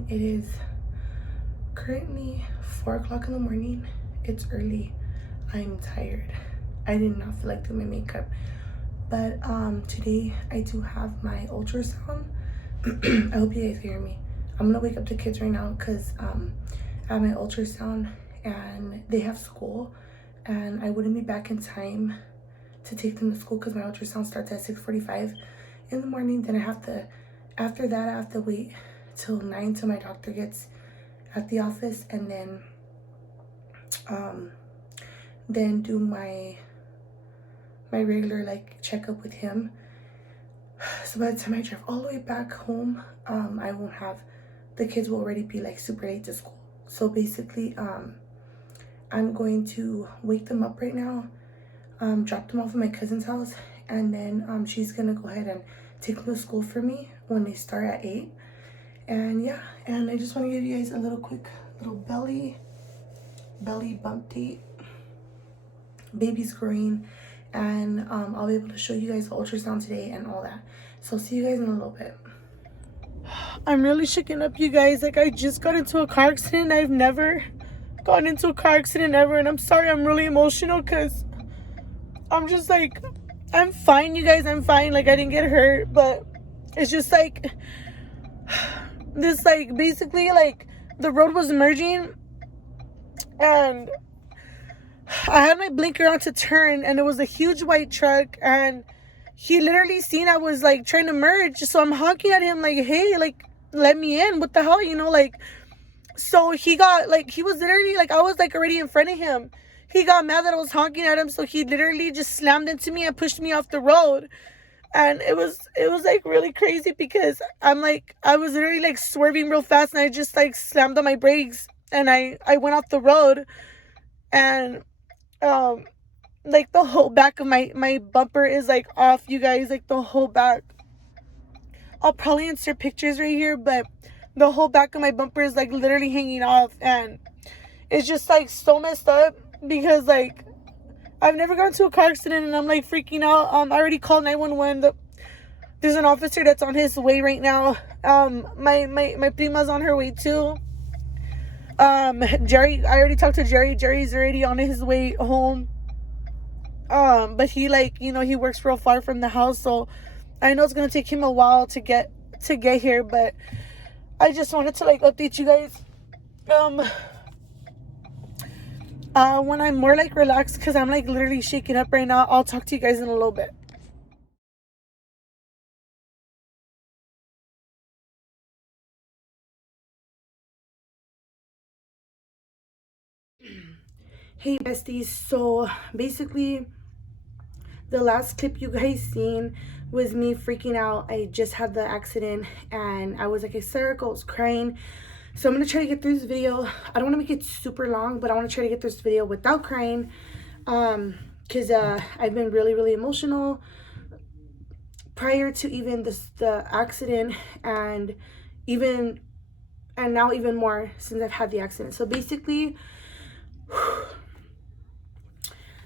morning. It is currently 4 o'clock in the morning. It's early. I'm tired. I did not feel like doing my makeup, but today I do have my ultrasound. I hope you guys hear me. I'm gonna wake up the kids right now because I have my ultrasound and they have school, and I wouldn't be back in time to take them to school because my ultrasound starts at 6:45 in the morning. Then after that I have to wait till 9 till my doctor gets at the office, and then do my regular like checkup with him. So by the time I drive all the way back home, I won't have, the kids will already be like super late to school. So basically I'm going to wake them up right now, drop them off at my cousin's house, and then she's gonna go ahead and take them to school for me when they start at 8. And yeah, and I just want to give you guys a quick belly bump date. Baby's growing, and I'll be able to show you guys the ultrasound today and all that. So see you guys in a little bit. I'm really shaken up, you guys. Like, I just got into a car accident. I've never gotten into a car accident ever, and I'm sorry, I'm really emotional because I'm just like, I'm fine, you guys. I'm fine. Like, I didn't get hurt, but it's just like this, like, basically, like, the road was merging, and I had my blinker on to turn, and it was a huge white truck, and he literally seen I was like trying to merge, so I'm honking at him like, hey, like, let me in, what the hell, you know, like. So he got, like, he was literally like, I was like already in front of him. He got mad that I was honking at him, so he literally just slammed into me and pushed me off the road. And it was like really crazy because I was literally like swerving real fast, and I just like slammed on my brakes, and I went off the road. And like the whole back of my bumper is like off, you guys, like the whole back. I'll probably insert pictures right here, but the whole back of my bumper is like literally hanging off, and it's just like so messed up because like I've never gone to a car accident, and I'm like freaking out. I already called 911. There's an officer that's on his way right now. My prima's on her way too. Jerry, I already talked to Jerry. Jerry's already on his way home. But he, like, you know, he works real far from the house, so I know it's gonna take him a while to get here, but I just wanted to like update you guys when I'm more like relaxed, because I'm like literally shaking up right now. I'll talk to you guys in a little bit. Hey besties, so basically the last clip you guys seen was me freaking out. I just had the accident and I was like hysterical, I was crying. So I'm gonna try to get through this video. I don't want to make it super long, but I want to try to get through this video without crying, because I've been really emotional prior to even the accident, and now even more since I've had the accident. So basically,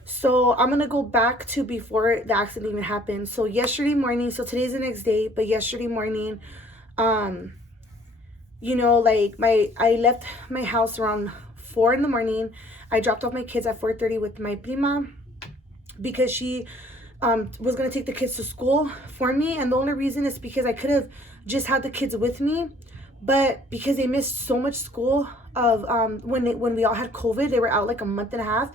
so I'm gonna go back to before the accident even happened. So yesterday morning, so today's the next day, but yesterday morning, you know, like I left my house around 4 in the morning. I dropped off my kids at 4:30 with my prima because she was gonna take the kids to school for me, and the only reason is because I could have just had the kids with me, but because they missed so much school of when we all had COVID, they were out like a month and a half.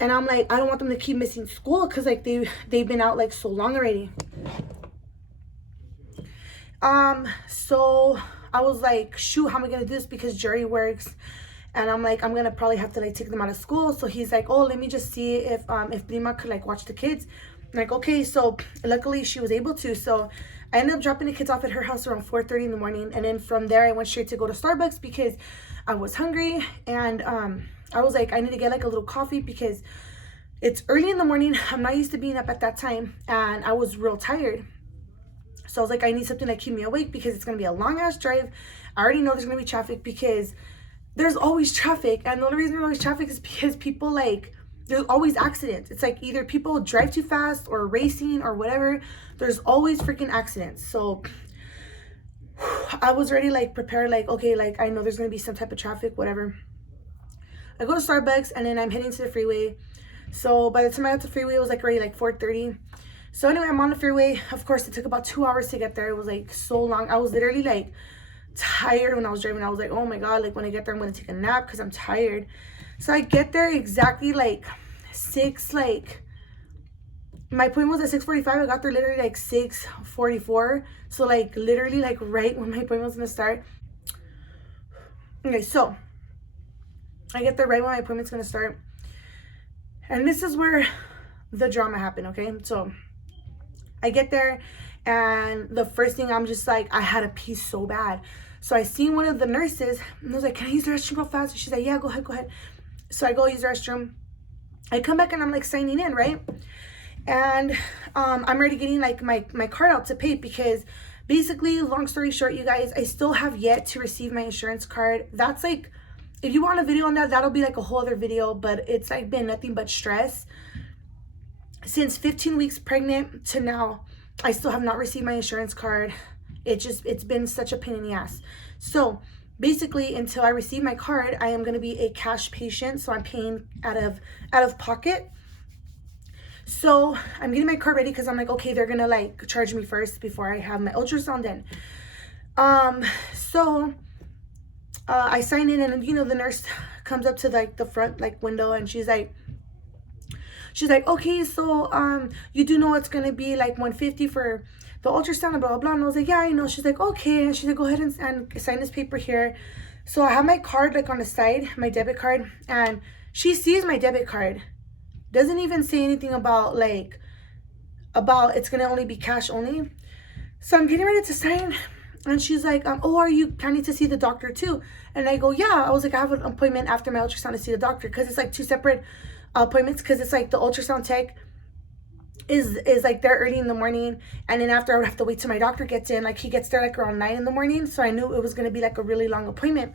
And I'm like, I don't want them to keep missing school because like they've been out like so long already. So I was like, shoot, how am I gonna do this? Because Jerry works, and I'm like, I'm gonna probably have to like take them out of school. So he's like, oh, let me just see if Prima could like watch the kids. I'm like, okay. So luckily she was able to. So I ended up dropping the kids off at her house around 4:30 in the morning, and then from there I went straight to go to Starbucks because I was hungry, and I was like, I need to get like a little coffee because it's early in the morning. I'm not used to being up at that time, and I was real tired. So I was like, I need something to keep me awake because it's going to be a long ass drive. I already know there's going to be traffic because there's always traffic. And the only reason there's always traffic is because people, like, there's always accidents. It's like either people drive too fast or racing or whatever. There's always freaking accidents. So I was already like prepared, like, okay, like I know there's gonna be some type of traffic, whatever. I go to Starbucks and then I'm heading to the freeway. So by the time I got to the freeway, it was like already like 4:30. So anyway, I'm on the freeway. Of course, it took about 2 hours to get there. It was like so long. I was literally like tired when I was driving. I was like, oh my God, like when I get there, I'm gonna take a nap because I'm tired. So I get there exactly like my appointment was at 6:45. I got there literally like 6:44. So like literally like right when my appointment was gonna start. Okay, so I get there right when my appointment's gonna start. And this is where the drama happened, okay? So I get there and the first thing I'm just like, I had to pee so bad. So I seen one of the nurses and I was like, can I use the restroom real fast? And she's like, yeah, go ahead. So I go use the restroom. I come back and I'm like signing in, right? And I'm already getting like my card out to pay because basically, long story short, you guys, I still have yet to receive my insurance card. That's like, if you want a video on that, that'll be like a whole other video, but it's like been nothing but stress. Since 15 weeks pregnant to now, I still have not received my insurance card. It's been such a pain in the ass. So basically, until I receive my card, I am going to be a cash patient. So I'm paying out of pocket. So I'm getting my card ready because I'm like, okay, they're going to like charge me first before I have my ultrasound done. So I sign in and, you know, the nurse comes up to like the front like window and she's like, okay, so you do know it's gonna be like 150 for the ultrasound and blah blah. And I was like, yeah, I know. She's like, okay. And she's like, go ahead and sign this paper here. So I have my card like on the side, my debit card, and she sees my debit card. Doesn't even say anything about it's gonna only be cash only. So I'm getting ready to sign, and she's like, oh, are you planning to see the doctor too? And I go, yeah. I was like, I have an appointment after my ultrasound to see the doctor because it's like two separate appointments because it's like the ultrasound tech is like there early in the morning, and then after I would have to wait till my doctor gets in. Like he gets there like around 9 in the morning, so I knew it was going to be like a really long appointment.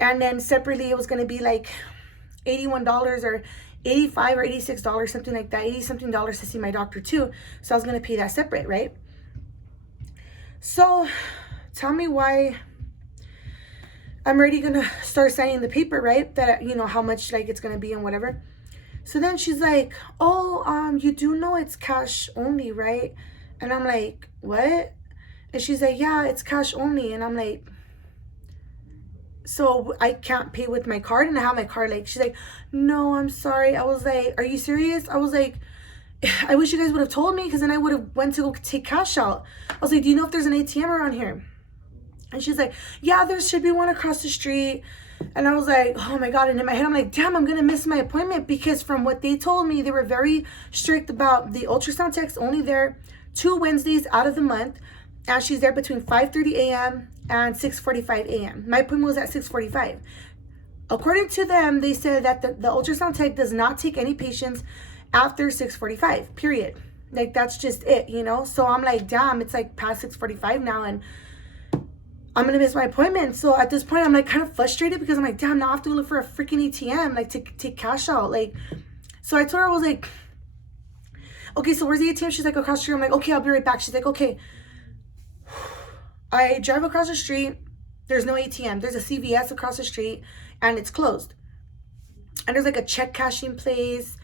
And then separately it was going to be like $81 or $85 or $86, something like that, $80 something to see my doctor too. So I was going to pay that separate, right? So tell me why I'm already going to start signing the paper, right? That, you know, how much like it's going to be and whatever. So then she's like, oh, you do know it's cash only, right? And I'm like, what? And she's like, yeah, it's cash only. And I'm like, so I can't pay with my card? And I have my card. Like, she's like, no, I'm sorry. I was like, are you serious? I was like, I wish you guys would have told me because then I would have went to go take cash out. I was like, do you know if there's an ATM around here? And she's like, yeah, there should be one across the street. And I was like, oh my God. And in my head, I'm like, damn, I'm going to miss my appointment because from what they told me, they were very strict about the ultrasound tech's only there 2 Wednesdays out of the month. And she's there between 5:30 a.m. and 6:45 a.m. My appointment was at 6:45. According to them, they said that the ultrasound tech does not take any patients after 6:45, period. Like, that's just it, you know? So I'm like, damn, it's like past 6:45 now, and I'm gonna miss my appointment. So at this point, I'm like kind of frustrated because I'm like, damn, now I have to look for a freaking ATM, like to take cash out. Like, so I told her, I was like, okay, so where's the ATM? She's like, across the street. I'm like, okay, I'll be right back. She's like, okay. I drive across the street. There's no ATM. There's a CVS across the street and it's closed. And there's like a check cashing place.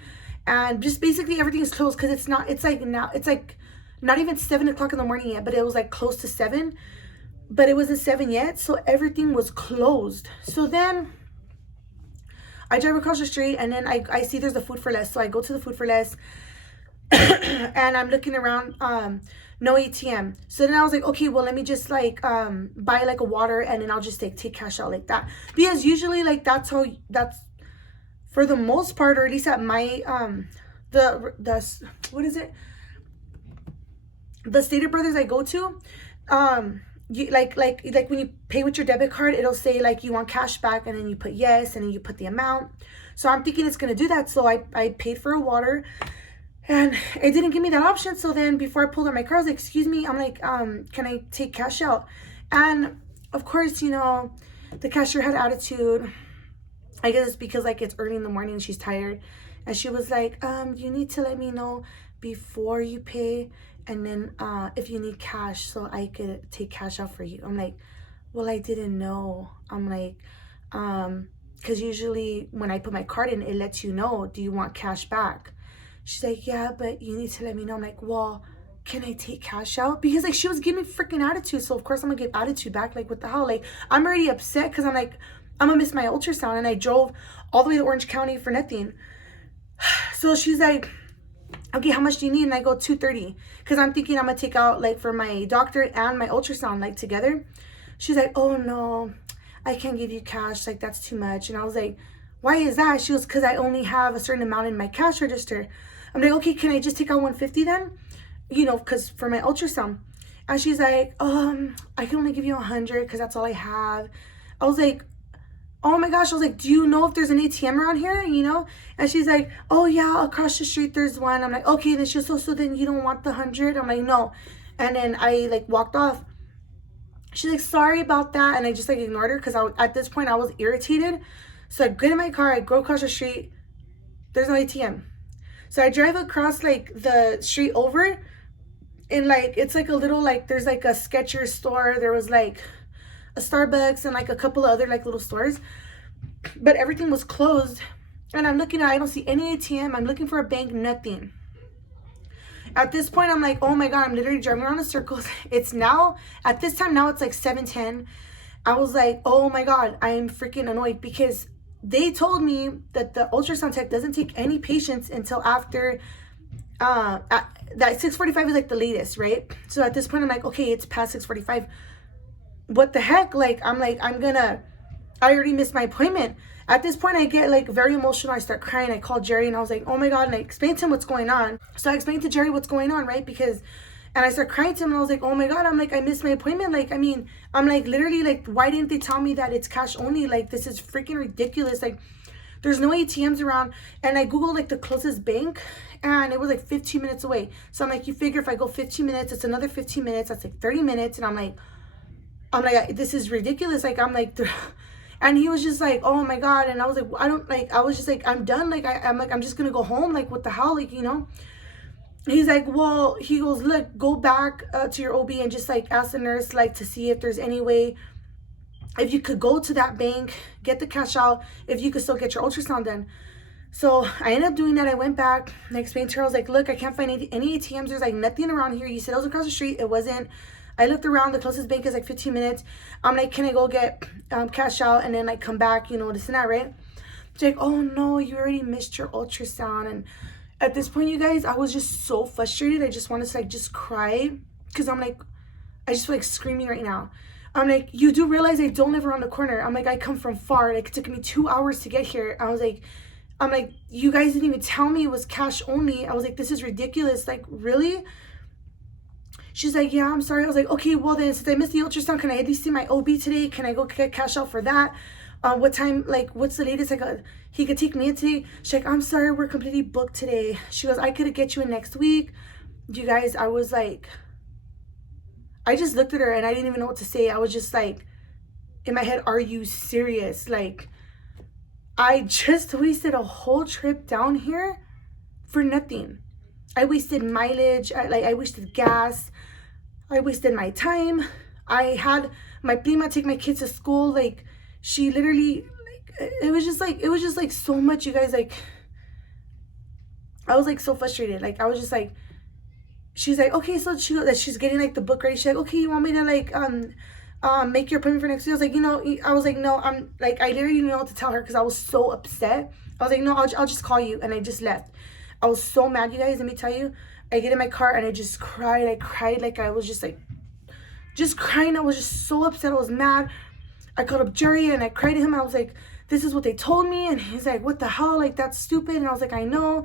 And just basically everything is closed because it's like not even 7 o'clock in the morning yet, but it was like close to 7. But it wasn't 7 yet, so everything was closed. So then I drive across the street and then I see there's a Food for Less. So I go to the Food for Less and I'm looking around, no ATM. So then I was like, okay, well, let me just like buy like a water and then I'll just take cash out like that. Because usually like that's for the most part, or at least at my the what is it? The Stated Brothers I go to, you like when you pay with your debit card, it'll say like you want cash back and then you put yes and then you put the amount. So I'm thinking it's gonna do that. So I paid for a water and it didn't give me that option. So then before I pulled out my card, I was like, excuse me, I'm like, can I take cash out? And of course, you know, the cashier had attitude. I guess it's because like it's early in the morning and she's tired. And she was like, you need to let me know before you pay, and then if you need cash, so I could take cash out for you. I'm like, well, I didn't know. I'm like, because usually when I put my card in, it lets you know, do you want cash back? She's like, yeah, but you need to let me know. I'm like, well, can I take cash out? Because like she was giving me freaking attitude. So of course I'm gonna give attitude back. Like, what the hell? Like, I'm already upset because I'm like, I'm gonna miss my ultrasound, and I drove all the way to Orange County for nothing. So she's like, okay, how much do you need? And I go, $230, because I'm thinking I'm gonna take out like for my doctor and my ultrasound like together. She's like, oh no, I can't give you cash, like that's too much. And I was like, why is that? She goes, because I only have a certain amount in my cash register. I'm like, okay, can I just take out 150 then? You know, because for my ultrasound. And she's like, I can only give you 100 because that's all I have. I was like, oh my gosh. I was like, do you know if there's an ATM around here, you know? And she's like, oh yeah, across the street there's one. I'm like, okay. Then she's so then you don't want the 100? I'm like, no. And then I like walked off. She's like, sorry about that. And I just like ignored her because at this point I was irritated. So I get in my car, I go across the street. There's no ATM. So I drive across like the street over, and like it's like a little like there's like a Skechers store. There was like a Starbucks and like a couple of other like little stores, but everything was closed. And I'm looking at, I don't see any ATM. I'm looking for a bank, nothing. At this point, I'm like, oh my God, I'm literally driving around in circles. It's now, at this time now, it's like 7:10. I was like, oh my God, I am freaking annoyed because they told me that the ultrasound tech doesn't take any patients until after, that 6:45 is like the latest, right? So at this point, I'm like, okay, it's past 6:45. What the heck? Like, I already missed my appointment. At this point, I get like very emotional. I start crying. I called Jerry and I was like, oh my God. And I explained to him what's going on. So I explained to Jerry what's going on, right? And I started crying to him and I was like, oh my God. I'm like, I missed my appointment. Like, I mean, I'm like, literally, like, why didn't they tell me that it's cash only? Like, this is freaking ridiculous. Like, there's no ATMs around. And I Googled like the closest bank and it was like 15 minutes away. So I'm like, you figure if I go 15 minutes, it's another 15 minutes. That's like 30 minutes. And I'm like, this is ridiculous. Like, I'm like, and he was just like, oh my God. And I was like, I was just like, I'm done. Like, I'm just gonna go home. Like, what the hell? Like, you know? He's like, well, he goes, look, go back to your OB and just like ask the nurse like to see if there's any way, if you could go to that bank, get the cash out, if you could still get your ultrasound done. So I ended up doing that. I went back and I explained to her, I was like, look, I can't find any ATMs. There's like nothing around here. You said it was across the street. It wasn't. I looked around. The closest bank is like 15 minutes. I'm like, can I go get cash out and then like come back, you know, this and that, right? She's like, oh no, you already missed your ultrasound. And at this point, you guys, I was just so frustrated. I just wanted to like just cry because I'm like, I just feel like screaming right now. I'm like, you do realize I don't live around the corner. I'm like, I come from far. Like, it took me 2 hours to get here. I'm like, you guys didn't even tell me it was cash only. I was like, this is ridiculous. Like, really? She's like, yeah, I'm sorry. I was like, okay, well then, since I missed the ultrasound, can I at least see my OB today? Can I go get cash out for that? What time, like, what's the latest he could take me in today? She's like, I'm sorry, we're completely booked today. She goes, I could get you in next week. You guys, I was like, I just looked at her and I didn't even know what to say. I was just like, in my head, are you serious? Like, I just wasted a whole trip down here for nothing. I wasted mileage, I wasted gas, I wasted my time. I had my prima take my kids to school. Like, she literally, like, it was just like so much, you guys. Like, I was like so frustrated. Like, I was just like, she's like, okay, so she's getting like the book ready. She's like, okay, you want me to like make your appointment for next week? I was like, you know, I was like, no, I'm like, I literally didn't know what to tell her because I was so upset. I was like, no, I'll just call you. And I just left. I was so mad, you guys. Let me tell you, I get in my car and I just cried. I cried like I was just like, just crying. I was just so upset. I was mad. I called up Jerry and I cried to him. I was like, this is what they told me. And he's like, what the hell? Like, that's stupid. And I was like, I know.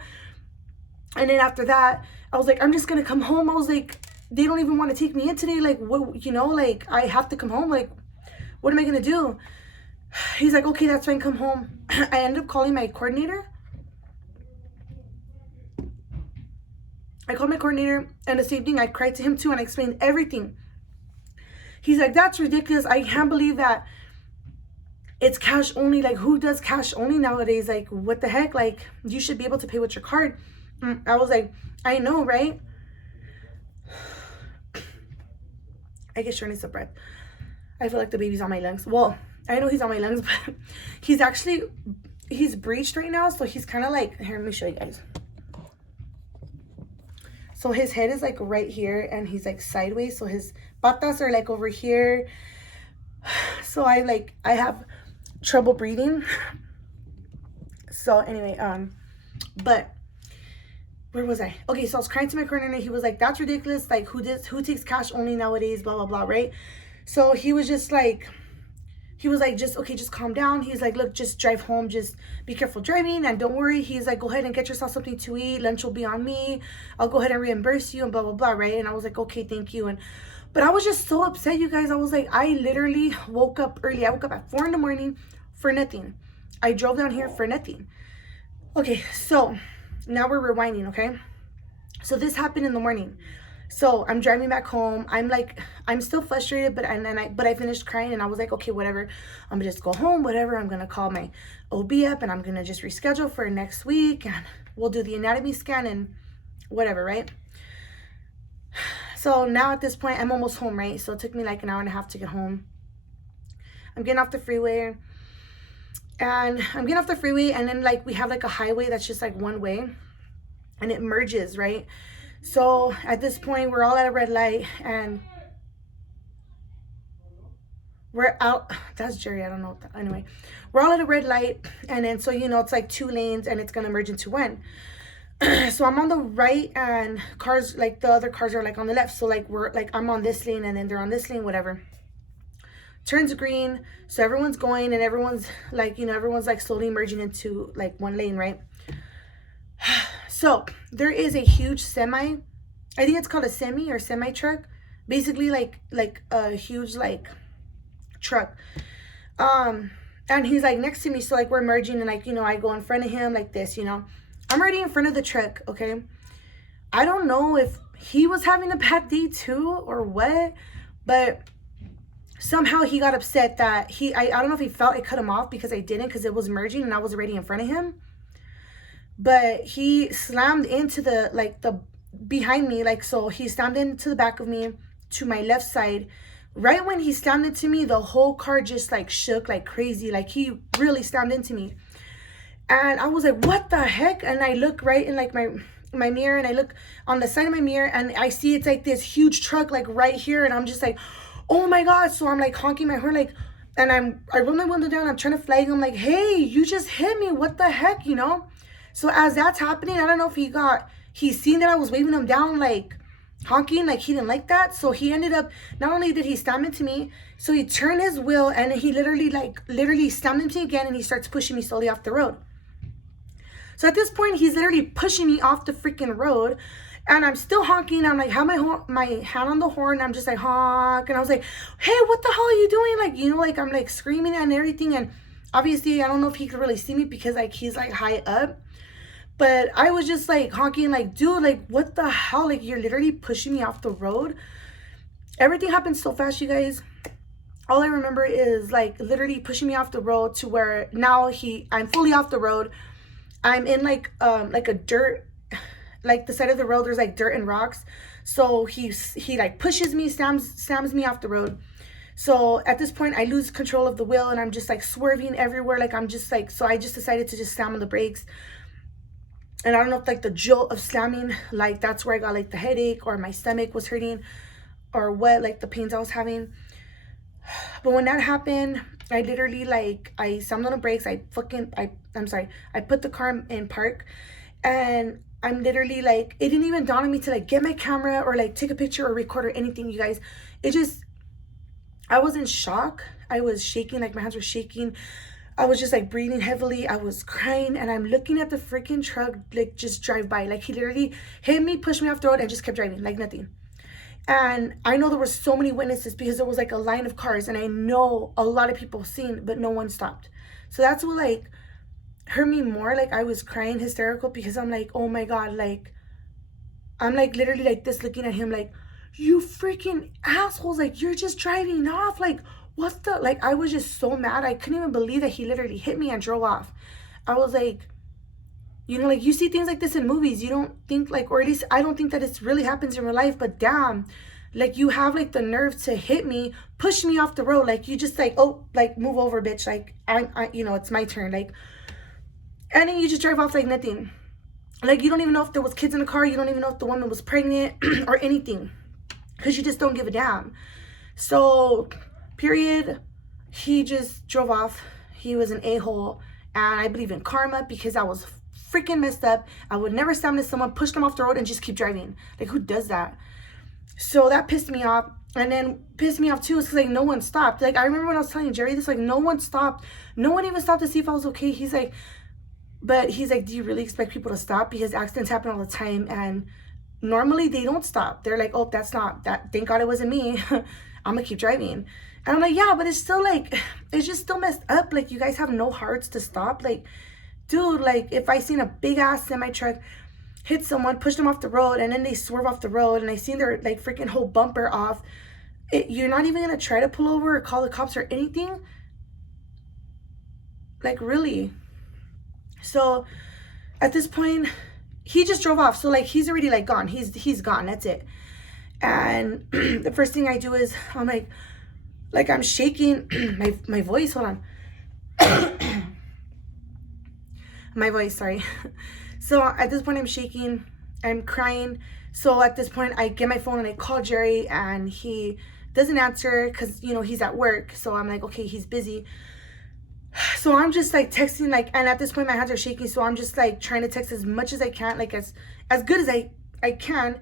And then after that, I was like, I'm just going to come home. I was like, they don't even want to take me in today. Like, what, you know, like, I have to come home. Like, what am I going to do? He's like, okay, that's fine. Come home. I ended up calling my coordinator. I called my coordinator and the same thing. I cried to him too and I explained everything. He's like, that's ridiculous. I can't believe that it's cash only. Like, who does cash only nowadays? Like, what the heck? Like, you should be able to pay with your card. I was like, I know, right? I get shortness of breath. I feel like the baby's on my lungs. Well, I know he's on my lungs, but he's breached right now. So he's kind of like, here, let me show you guys. So his head is like right here and he's like sideways. So his patas are like over here. So I have trouble breathing. So anyway, but where was I? Okay, so I was crying to my coordinator. He was like, that's ridiculous. Like, who takes cash only nowadays, blah, blah, blah, right? So he was just like, just calm down. He's like, look, just drive home. Just be careful driving and don't worry. He's like, go ahead and get yourself something to eat. Lunch will be on me. I'll go ahead and reimburse you and blah, blah, blah, right? And I was like, okay, thank you. But I was just so upset, you guys. I was like, I literally woke up early. I woke up at 4 in the morning for nothing. I drove down here for nothing. Okay, so now we're rewinding, okay? So this happened in the morning. So I'm driving back home. I'm still frustrated, but I finished crying and I was like, okay, whatever. I'm gonna just go home, whatever. I'm gonna call my OB up and I'm gonna just reschedule for next week and we'll do the anatomy scan and whatever, right? So now at this point, I'm almost home, right? So it took me like an hour and a half to get home. I'm getting off the freeway and then like we have like a highway that's just like one way and it merges, right? So at this point, we're all at a red light and we're out. That's Jerry. I don't know. Anyway, we're all at a red light. And then, so, you know, it's like 2 lanes and it's going to merge into one. So I'm on the right and cars, like the other cars are like on the left. So like I'm on this lane and then they're on this lane, whatever. Turns green. So everyone's going and everyone's like, you know, everyone's like slowly merging into like one lane, right? So there is a huge semi, I think it's called a semi or semi truck, basically like a huge like truck. And he's like next to me, so like we're merging and like, you know, I go in front of him like this, you know. I'm already in front of the truck, okay? I don't know if he was having a bad day too or what, but somehow he got upset that I don't know if he felt I cut him off because I didn't, because it was merging and I was already in front of him. But he slammed into the behind me, like, so he slammed into the back of me to my left side. Right when he slammed into me, the whole car just like shook like crazy. Like he really slammed into me. And I was like, what the heck? And I look right in like my mirror and I look on the side of my mirror and I see it's like this huge truck like right here. And I'm just like, oh my God. So I'm like honking my horn like, and I roll my window down. I'm trying to flag him like, hey, you just hit me. What the heck, you know? So as that's happening, I don't know if he seen that I was waving him down, like honking, like he didn't like that. So he ended up, not only did he slam into me, so he turned his wheel and he literally slammed into me again and he starts pushing me slowly off the road. So at this point, he's literally pushing me off the freaking road and I'm still honking. I'm like, have my hand on the horn. I'm just like honk. And I was like, hey, what the hell are you doing? Like, you know, like I'm like screaming and everything. And obviously I don't know if he could really see me because like he's like high up. But I was just like honking like, dude, like what the hell? Like you're literally pushing me off the road. Everything happened so fast, you guys. All I remember is like literally pushing me off the road to where now I'm fully off the road. I'm in like a dirt, like the side of the road, there's like dirt and rocks. So he like pushes me, slams me off the road. So at this point I lose control of the wheel and I'm just like swerving everywhere. Like I'm just like, so I just decided to just slam on the brakes. And I don't know if like the jolt of slamming, like that's where I got like the headache or my stomach was hurting or what, like the pains I was having. But when that happened, I literally like, I slammed on the brakes. I put the car in park and I'm literally like, it didn't even dawn on me to like get my camera or like take a picture or record or anything, you guys. I was in shock. I was shaking, like my hands were shaking. I was just like breathing heavily. I was crying and I'm looking at the freaking truck like just drive by. Like he literally hit me, pushed me off the road and just kept driving like nothing. And I know there were so many witnesses because there was like a line of cars and I know a lot of people seen, but no one stopped. So that's what like hurt me more. Like I was crying hysterical because I'm like, oh my God, like I'm like literally like this looking at him like, you freaking assholes, like you're just driving off, like what the, like I was just so mad. I couldn't even believe that he literally hit me and drove off. I was like, You know, like, you see things like this in movies. You don't think, like, or at least I don't think that it really happens in real life, but damn, like, you have, like, the nerve to hit me, push me off the road. Like, you just, like, oh, like, move over, bitch. Like, you know, it's my turn. Like, and then you just drive off like nothing. Like, you don't even know if there was kids in the car. You don't even know if the woman was pregnant or anything, because you just don't give a damn. So, period. He just drove off. He was an a-hole. And I believe in karma, because I was freaking messed up. I would never stand with someone, push them off the road, and just keep driving. Like, who does that? So that pissed me off. And then pissed me off too is because, like, no one stopped. Like, I remember when I was telling Jerry this, like, no one stopped. No one even stopped to see if I was okay. He's like, do you really expect people to stop? Because accidents happen all the time, and normally they don't stop. They're like, oh, that's not that. Thank God it wasn't me. I'm gonna keep driving. And I'm like, yeah, but it's still, like, it's just still messed up. Like, you guys have no hearts to stop. Like, dude, like, if I seen a big ass semi truck hit someone, push them off the road, and then they swerve off the road, and I seen their, like, freaking whole bumper off, you're not even gonna try to pull over or call the cops or anything? Like, really? So at this point, he just drove off. So, like, he's already, like, gone. He's gone. That's it. And the first thing I do is I'm like I'm shaking my voice. Hold on. My voice, sorry. So at this point, I'm shaking. I'm crying. So at this point, I get my phone and I call Jerry, and he doesn't answer because, you know, he's at work. So I'm like, okay, he's busy. So I'm just, like, texting, like, and at this point my hands are shaking, so I'm just, like, trying to text as much as I can, like, as good as I can.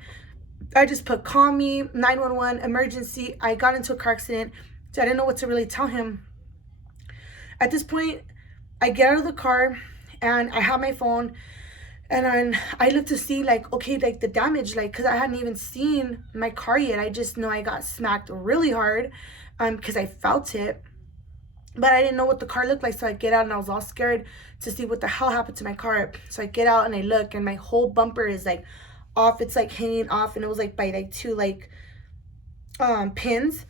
I just put call me, 911, emergency. I got into a car accident, so I didn't know what to really tell him. At this point, I get out of the car and I have my phone, and then I look to see, like, okay, like, the damage, like, because I hadn't even seen my car yet. I just know I got smacked really hard because I felt it. But I didn't know what the car looked like, so I get out and I was all scared to see what the hell happened to my car. So I get out and I look, and my whole bumper is, like, off. It's, like, hanging off, and it was, like, by, like, two, like, pins.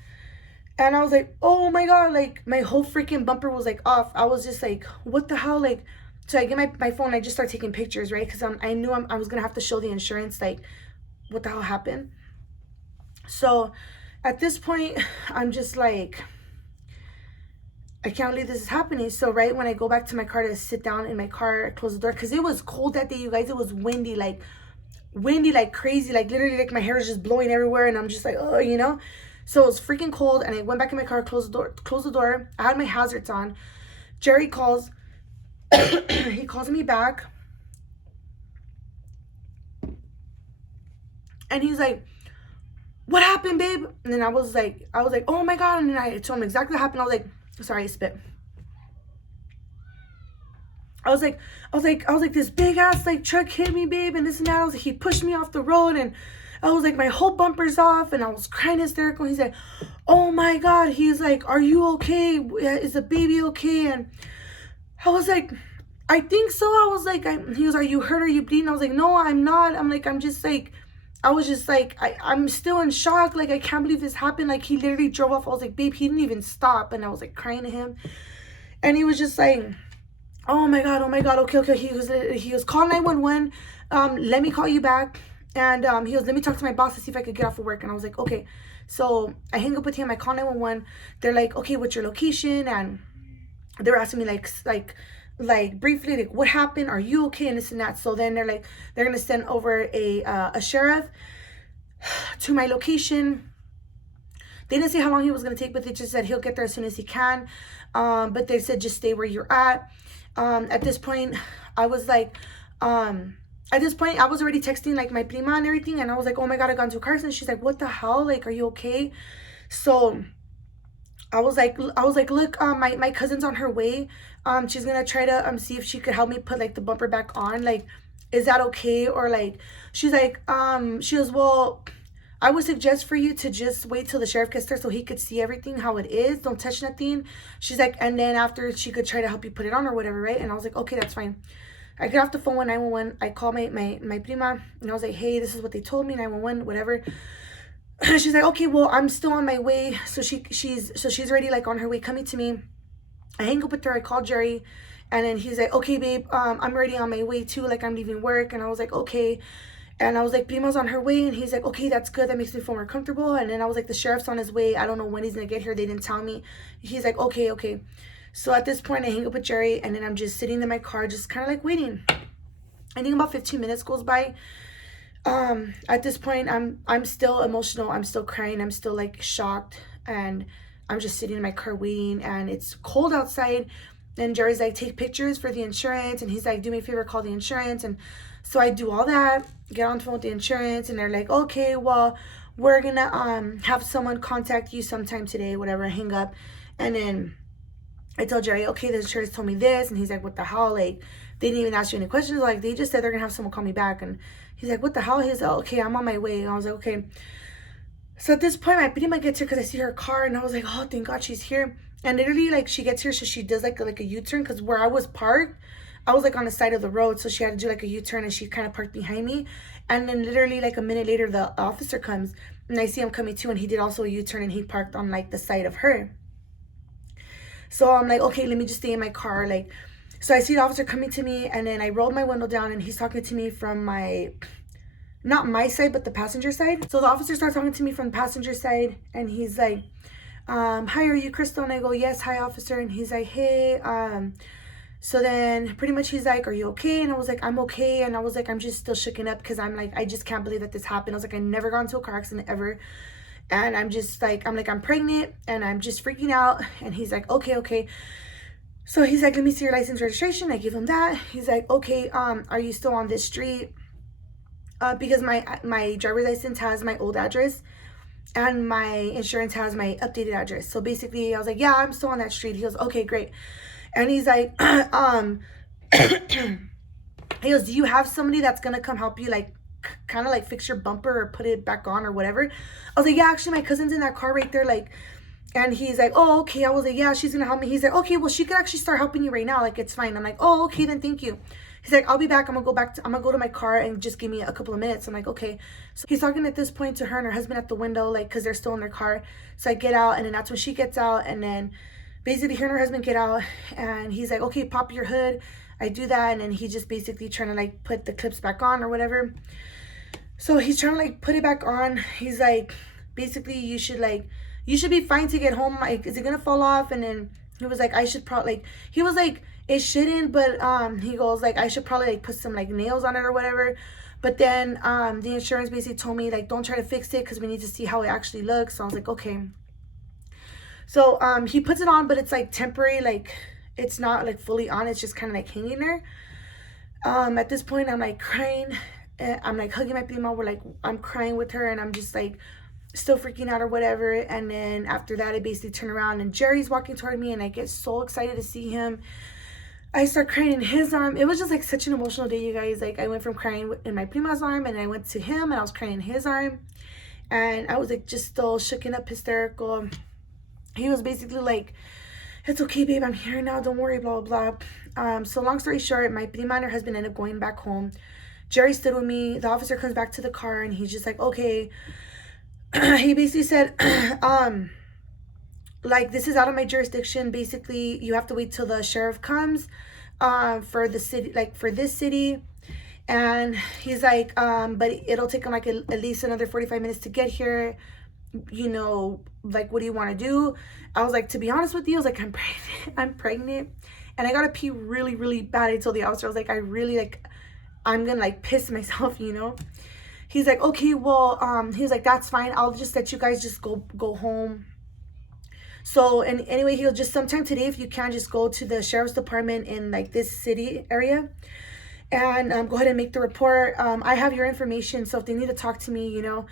And I was like, oh my God, like, my whole freaking bumper was, like, off. I was just like, what the hell? Like, so I get my phone, I just start taking pictures, right? Because I knew I was gonna have to show the insurance, like, what the hell happened. So at this point, I'm just like, I can't believe this is happening. So right when I go back to my car to sit down in my car, I close the door, because it was cold that day, you guys. It was windy like crazy, like, literally, like, my hair is just blowing everywhere, and I'm just like, oh, you know. So it was freaking cold, and I went back in my car, closed the door. I had my hazards on. Jerry calls. He calls me back, and he's like, what happened, babe? And then I was like, oh my God. And then I told him exactly what happened. I was like, sorry, I spit. I was like, this big ass, like, truck hit me, babe, and this and that. I was like, he pushed me off the road, and I was like, my whole bumper's off, and I was crying hysterical. He said, oh my God. He's like, are you okay? Is the baby okay? And I was like, I think so. I was like, he was, are you hurt? Are you bleeding? I was like, no, I'm not. I'm like, I'm just like, I was just like, I'm still in shock. Like, I can't believe this happened. Like, he literally drove off. I was like, babe, he didn't even stop. And I was like crying to him. And he was just like, oh my God, okay. He was call 911. Let me call you back. And he was, let me talk to my boss to see if I could get off of work. And I was like, okay. So I hang up with him. I call 911. They're like, okay, what's your location? And they were asking me like briefly, like, what happened? Are you okay? And this and that. So then they're like, they're gonna send over a sheriff to my location. They didn't say how long he was gonna take, but they just said he'll get there as soon as he can. But they said just stay where you're at. At this point, I was like, I was already texting, like, my prima and everything, and I was like, oh my God, I got into a car accident. She's like, what the hell? Like, are you okay? So I was like, look, my cousin's on her way. She's gonna try to see if she could help me put, like, the bumper back on. Like, is that okay? Or, like, she's like, she goes, well, I would suggest for you to just wait till the sheriff gets there so he could see everything how it is. Don't touch nothing. She's like, and then after she could try to help you put it on or whatever, right? And I was like, okay, that's fine. I get off the phone with 911. I call my prima, and I was like, hey, this is what they told me, 911, whatever. She's like, okay, well, I'm still on my way. So she's already, like, on her way coming to me. I hang up with her. I call Jerry, And then he's like, okay, babe, I'm already on my way too. Like, I'm leaving work. And I was like, okay. And I was like, Prima's on her way. And he's like, okay, that's good. That makes me feel more comfortable. And then I was like, the sheriff's on his way. I don't know when he's going to get here. They didn't tell me. He's like, okay, okay. So at this point, I hang up with Jerry. And then I'm just sitting in my car, just kind of like waiting. I think about 15 minutes goes by. At this point, I'm still emotional. I'm still crying. I'm still like shocked. And I'm just sitting in my car waiting. And it's cold outside. And Jerry's like, take pictures for the insurance. And he's like, do me a favor, call the insurance. And so I do all that, get on the phone with the insurance, and they're like, okay, well, we're gonna have someone contact you sometime today, whatever. I hang up, and then I tell Jerry, okay, the insurance told me this, and he's like, what the hell? Like, they didn't even ask you any questions. Like, they just said they're gonna have someone call me back, and he's like, what the hell? He's like, okay, I'm on my way. And I was like, okay. So at this point, my prima gets here because I see her car, and I was like, oh, thank God she's here. And literally, like, she gets here, so she does like a U-turn, because where I was parked, I was like on the side of the road, so she had to do like a U-turn, and she kind of parked behind me. And then literally like a minute later, the officer comes, and I see him coming too, and he did also a U-turn, and he parked on like the side of her. So I'm like, okay, let me just stay in my car. Like, so I see the officer coming to me, and then I rolled my window down, and he's talking to me from my, not my side, but the passenger side. So the officer starts talking to me from the passenger side, and he's like, hi, are you Crystal? And I go, yes, hi, officer. And he's like, hey, so then pretty much he's like, are you okay? And I was like, I'm okay. And I was like, I'm just still shooken up, because I'm like, I just can't believe that this happened. I was like, I never got into a car accident ever. And I'm just like, I'm pregnant, and I'm just freaking out. And he's like, okay, okay. So he's like, let me see your license registration. I give him that. He's like, okay, are you still on this street? Because my driver's license has my old address, and my insurance has my updated address. So basically I was like, yeah, I'm still on that street. He goes, okay, great. And he's like, he goes, do you have somebody that's gonna come help you, like kind of like fix your bumper or put it back on or whatever? I was like, yeah, actually my cousin's in that car right there, like. And he's like, oh, okay. I was like, yeah, she's gonna help me. He's like, okay, well, she could actually start helping you right now, like, it's fine. I'm like, oh, okay, then thank you. He's like, I'll be back. I'm gonna go to my car, and just give me a couple of minutes. I'm like, okay. So he's talking at this point to her and her husband at the window, like, because they're still in their car. So I get out, and then that's when she gets out. And then basically her and her husband get out, and he's like, okay, pop your hood. I do that, and then he just basically trying to like put the clips back on or whatever. So he's trying to like put it back on. He's like, basically, you should be fine to get home. Like, is it gonna fall off? And then he was like, I should probably, like, he was like, it shouldn't, but he goes like, I should probably like put some like nails on it or whatever. But then the insurance basically told me, like, don't try to fix it, because we need to see how it actually looks. So I was like, okay. So he puts it on, but it's like temporary, like it's not like fully on, it's just kind of like hanging there. At this point, I'm like crying. I'm like hugging my prima. We're like, I'm crying with her, and I'm just like still freaking out or whatever. And then after that, I basically turn around, and Jerry's walking toward me, and I get so excited to see him. I start crying in his arm. It was just like such an emotional day, you guys. Like, I went from crying in my prima's arm, and I went to him, and I was crying in his arm, and I was like just still shooken up, hysterical. He was basically like, it's okay, babe, I'm here now, don't worry, blah blah blah. So long story short, my prima and her husband ended up going back home. Jerry stood with me. The officer comes back to the car, and he's just like, okay. He basically said, like, this is out of my jurisdiction. Basically, you have to wait till the sheriff comes for the city, like for this city. And he's like, but it'll take him like at least another 45 minutes to get here. You know, like, what do you want to do? I was like, to be honest with you, I was like, I'm pregnant, and I gotta pee really, really bad. I told the officer, I was like, I really, like, I'm gonna like piss myself, you know. He's like, okay, well, he was like, that's fine. I'll just let you guys just go home. So, and anyway, he'll just sometime today, if you can, just go to the sheriff's department in like this city area, and go ahead and make the report. I have your information, so if they need to talk to me, you know.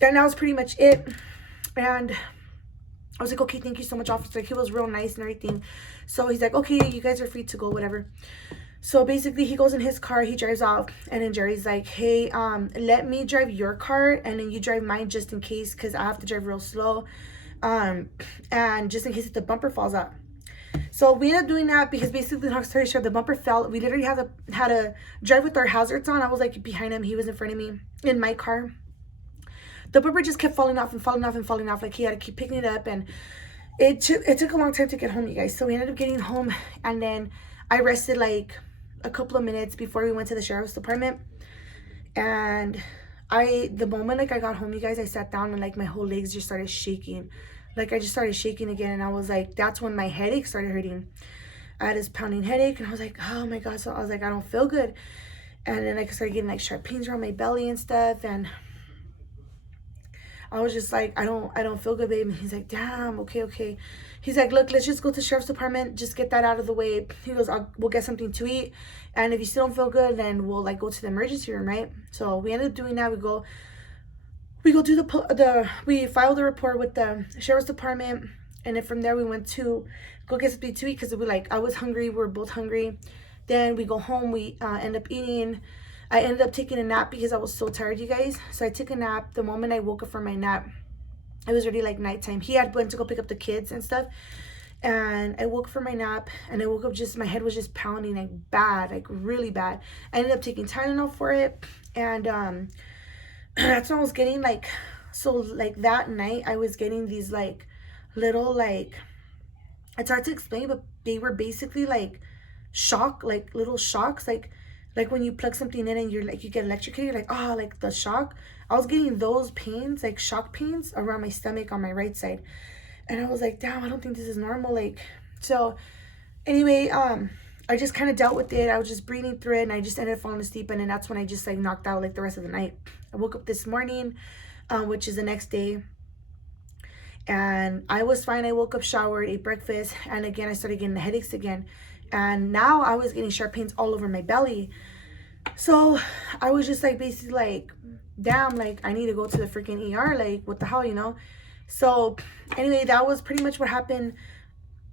And that was pretty much it. And I was like, okay, thank you so much, officer. He was real nice and everything. So he's like, okay, you guys are free to go, whatever. So basically, he goes in his car, he drives off, and then Jerry's like, hey, let me drive your car, and then you drive mine just in case, because I have to drive real slow, and just in case the bumper falls out. So we ended up doing that, because basically, long story short, the bumper fell. We literally had to drive with our hazards on. I was like behind him, he was in front of me in my car. The bumper just kept falling off and falling off and falling off. Like, he had to keep picking it up, and it took a long time to get home, you guys. So we ended up getting home, and then I rested like a couple of minutes before we went to the sheriff's department. And the moment like I got home, you guys, I sat down and like my whole legs just started shaking. Like I just started shaking again, and I was like, that's when my headache started hurting. I had this pounding headache, and I was like, oh my god. So I was like, I don't feel good. And then like, I started getting like sharp pains around my belly and stuff, and I was just like, I don't feel good, babe. And he's like, damn, okay. He's like, look, let's just go to the sheriff's department, just get that out of the way. He goes, we'll get something to eat, and if you still don't feel good, then we'll like go to the emergency room, right? So we ended up doing that. We go do we filed a report with the sheriff's department, and then from there we went to go get something to eat because we like, I was hungry, we were both hungry. Then we go home, we end up eating. I ended up taking a nap because I was so tired, you guys. So I took a nap. The moment I woke up from my nap, it was already like nighttime. He had went to go pick up the kids and stuff. And I woke up from my nap, and I woke up just, my head was just pounding like bad, like really bad. I ended up taking Tylenol for it. And that's when I was getting like, so like that night I was getting these like little like, it's hard to explain, but they were basically like shock, like little shocks, like when you plug something in and you're like, you get electrocuted, like, oh, like the shock. I was getting those pains, like shock pains around my stomach on my right side. And I was like, damn, I don't think this is normal. Like, so anyway, I just kind of dealt with it. I was just breathing through it, and I just ended up falling asleep. And then that's when I just like knocked out like the rest of the night. I woke up this morning, which is the next day, and I was fine. I woke up, showered, ate breakfast, and again I started getting the headaches again. And now I was getting sharp pains all over my belly. So I was just like, basically like, damn, like I need to go to the freaking ER, like what the hell, you know? So anyway, that was pretty much what happened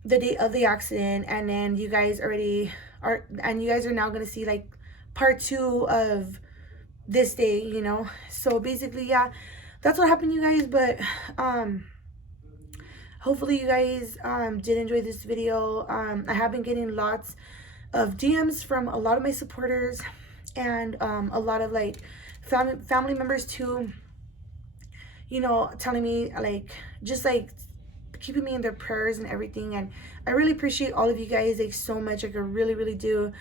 the day of the accident. And then you guys already are, and you guys are now going to see like part 2 of this day, you know? So basically, yeah, that's what happened, you guys. But hopefully you guys did enjoy this video. I have been getting lots of DMs from a lot of my supporters, and a lot of like family members too, you know, telling me like, just like keeping me in their prayers and everything. And I really appreciate all of you guys like so much. Like I really do.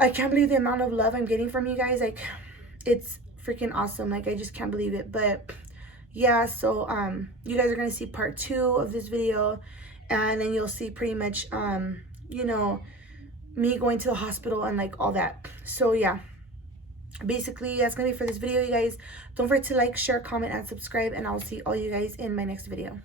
I can't believe the amount of love I'm getting from you guys. Like it's freaking awesome. Like I just can't believe it. But yeah, so you guys are gonna see part 2 of this video, and then you'll see pretty much you know, me going to the hospital and like all that. So yeah, basically that's gonna be for this video, you guys. Don't forget to like, share, comment, and subscribe, and I'll see all you guys in my next video.